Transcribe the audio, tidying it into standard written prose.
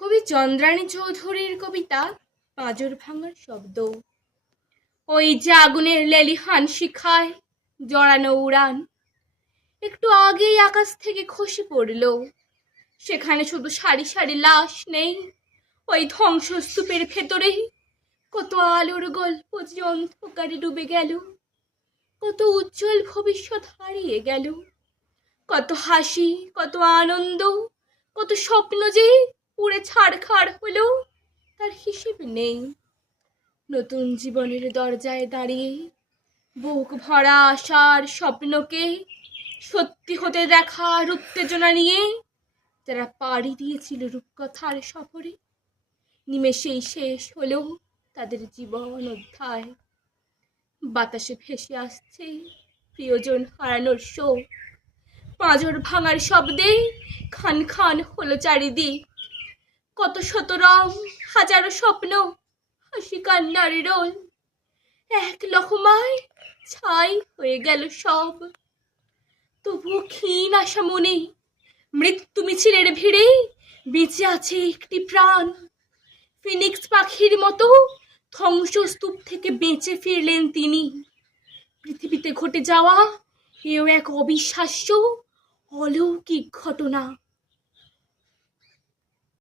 কবি চন্দ্রাণী চৌধুরীর কবিতা পাঁজর ভাঙার শব্দ। ওই যে আগুনের লেলিহান শিখায় জড়ানো উড়ান একটু আগেই আকাশ থেকে খসে পড়ল, সেখানে শুধু সারি সারি লাশ নেই, ওই ধ্বংসস্তূপের ভেতরে কত আলোর গল্প যে অন্ধকারে ডুবে গেল, কত উজ্জ্বল ভবিষ্যৎ হারিয়ে গেল, কত হাসি, কত আনন্দ, কত স্বপ্ন যে পুড়ে ছাড়খাড় হলো, তার হিসেব নেই। নতুন জীবনের দরজায় দাঁড়িয়ে বুক ভরা আশার স্বপ্নকে সত্যি হতে দেখার উত্তেজনা নিয়ে যারা পাড়ি দিয়েছিল রূপকথার সফরে, নিমেষেই শেষ হলো তাদের জীবন অধ্যায়। বাতাসে ভেসে আসছে প্রিয়জন হারানোর শোক, পাঁজর ভাঙার শব্দে খান খান হলো চারিদিক, কত শত রং, হাজারো স্বপ্ন, হাসি কান্নার রোল এক লহমায় ছাই হয়ে গেল সব। তবুও ক্ষীণ আশা মনে, মৃত্যু মিছিলের ভিড়ে বেঁচে আছে একটি প্রাণ। ফিনিক্স পাখির মতো ধ্বংসস্তূপ থেকে বেঁচে ফিরলেন তিনি। পৃথিবীতে ঘটে যাওয়া এও এক অবিশ্বাস্য অলৌকিক ঘটনা।